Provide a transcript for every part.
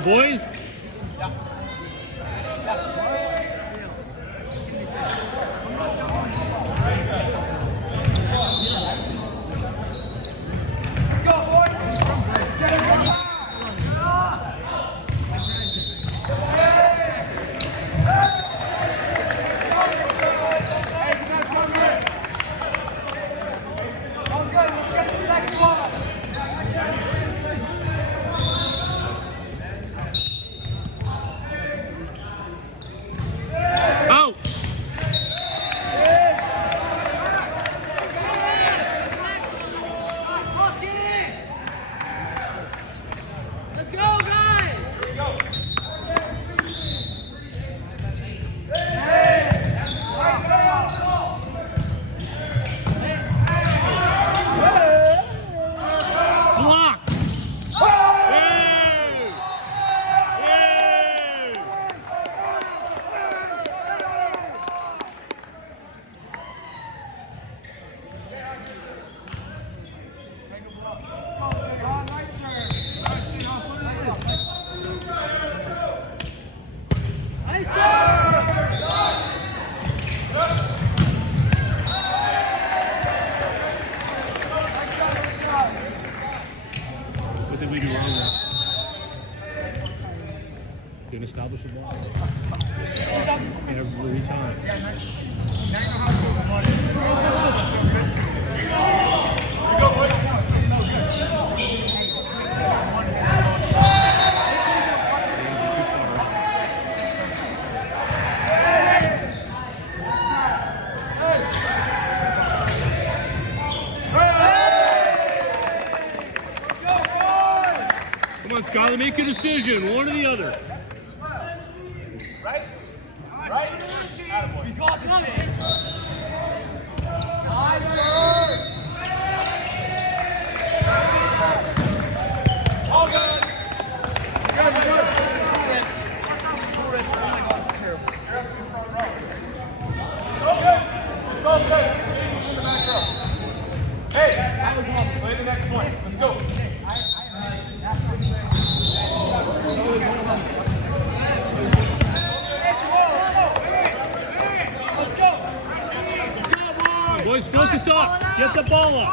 on, boys. Establish the ball. Every time. Come on, Skylar, make a decision, one or the other. Right? Right? We got this shit. All good. Good, good. It's okay. Hey, that was one. Play the next point. Let's go. Boys, focus up. Get the ball up.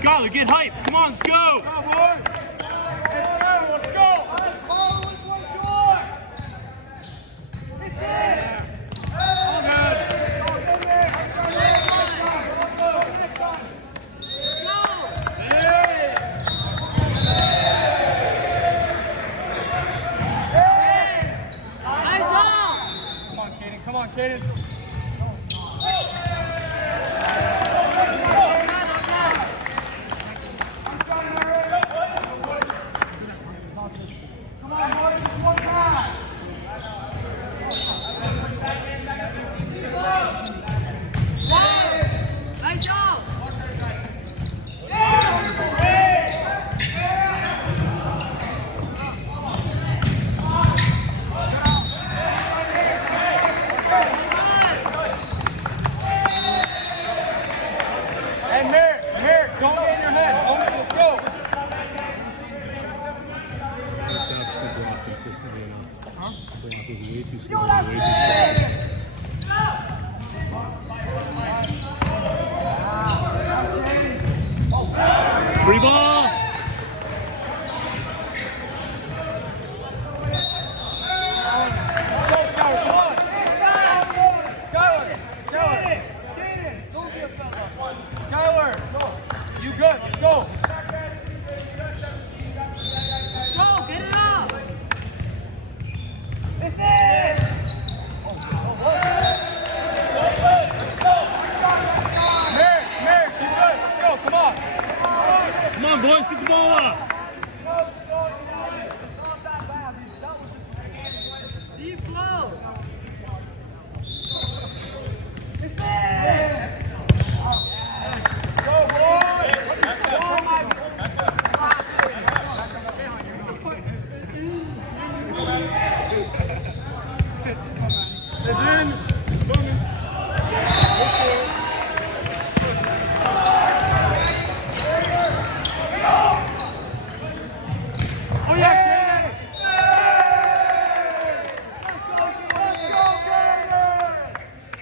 Skylar, get hype. Come on, let's go. Come on, boys. Let's go. Come on, Caden. boys. Get the ball up. Deep flow. Go, boy! Oh, yeah!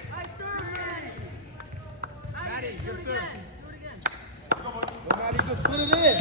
Nice serve, Maddie. Maddie, do it again. Do it again. Maddie, just put it in.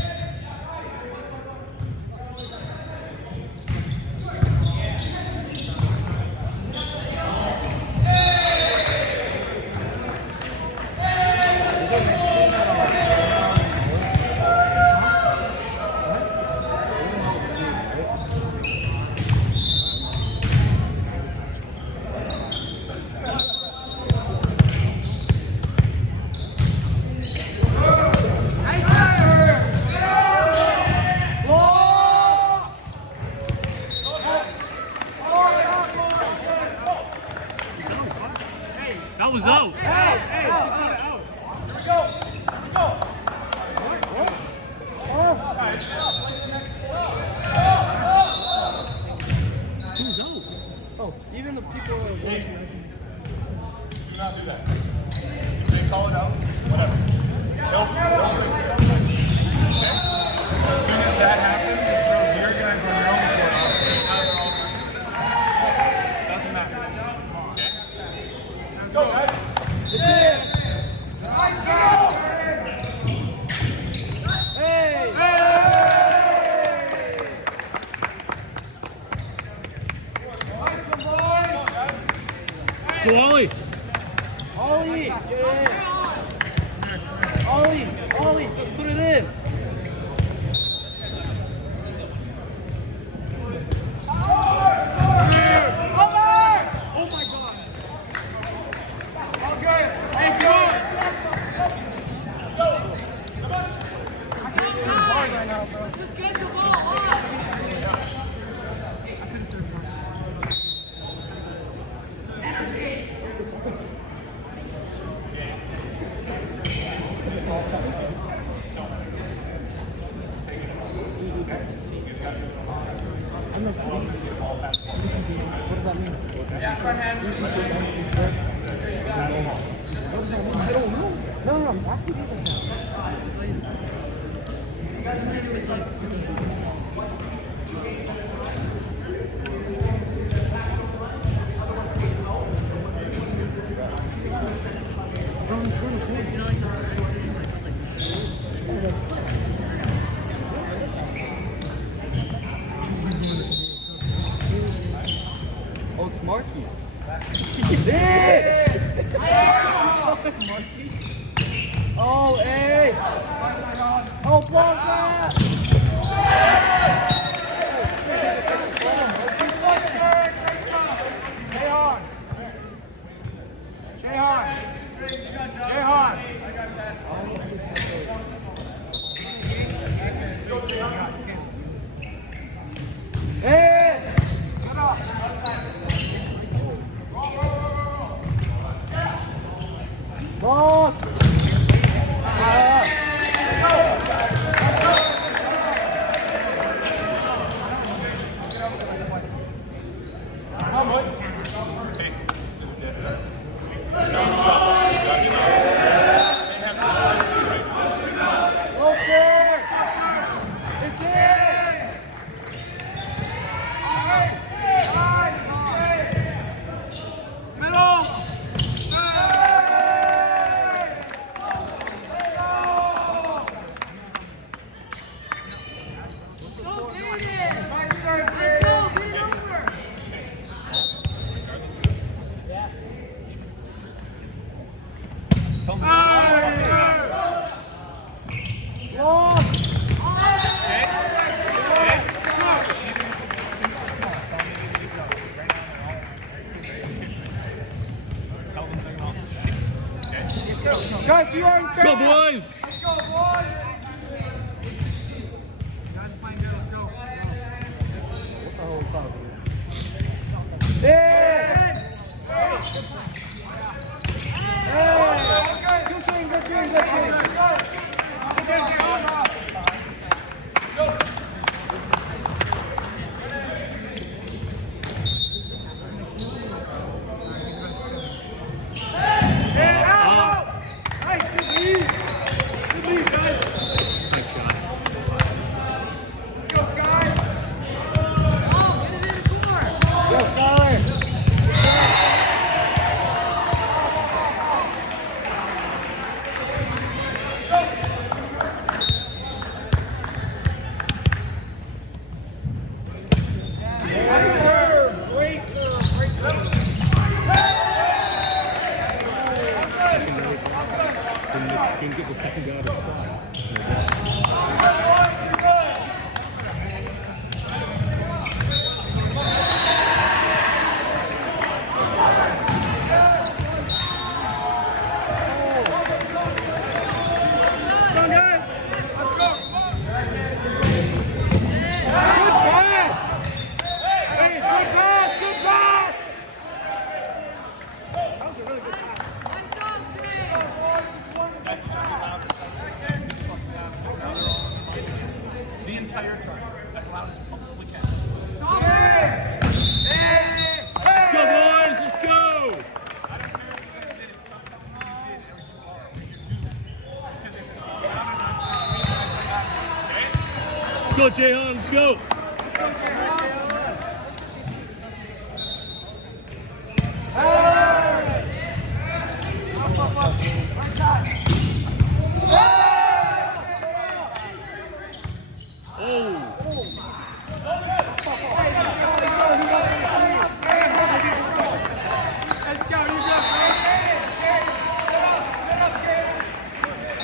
That was out. Who's out? Oh, even the people are watching. Do not do that. They call it out, whatever. They'll fix it. Okay? As soon as that happens, your guys on their own court. Doesn't matter. Okay? Let's go, guys. It's in. Hey! Go Ollie. Ollie! Yeah. Ollie, just put it in. Just get the ball off. What does that mean? I don't know. No, I'm asking people that. Oh, it's Marky. Marky. Oh, hey! Oh, block that! Hey! Block! How much? Hey, that's right. Closer! It's in! Go, David. Let's go. Get it over. Block! Guys, you are in Let's go, charge! boys. Hey! Hey! Good swing, good swing, good swing. Nice, good lead. Good lead, guys. Nice shot. Let's go, Sky. Oh, get it in the corner. Go, Skyler. Great serve, great serve. Didn't get the second guy to try. Come on, guys. Good pass. Hey, good pass, good pass. That was a really good pass. Nice job, Trey. The entire time. As loud as you possibly can. Let's go, boys. Let's go. Let's go, Jahan. Let's go. Oh.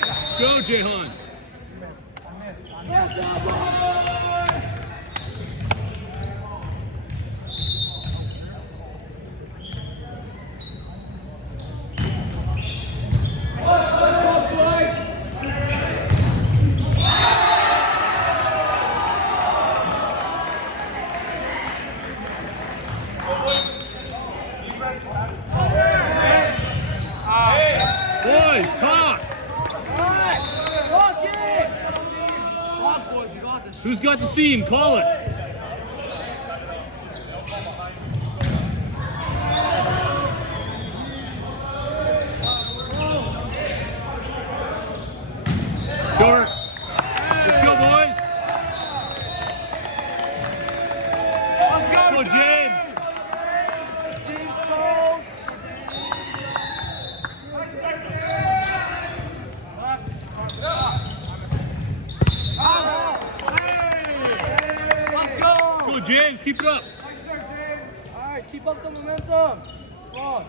Let's go, Jahan. Boys, talk. Lock it. Who's got the seam? Call it. Short. Let's go, boys. Let's go, Go, James. James Charles. Let's go. Let's go, James. Keep it up. All right, keep up the momentum. Come on.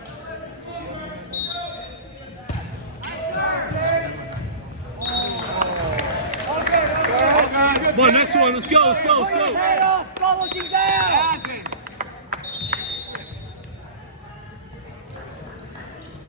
Come on, next one. Let's go, let's go, let's Put your go. head up. Stop looking down.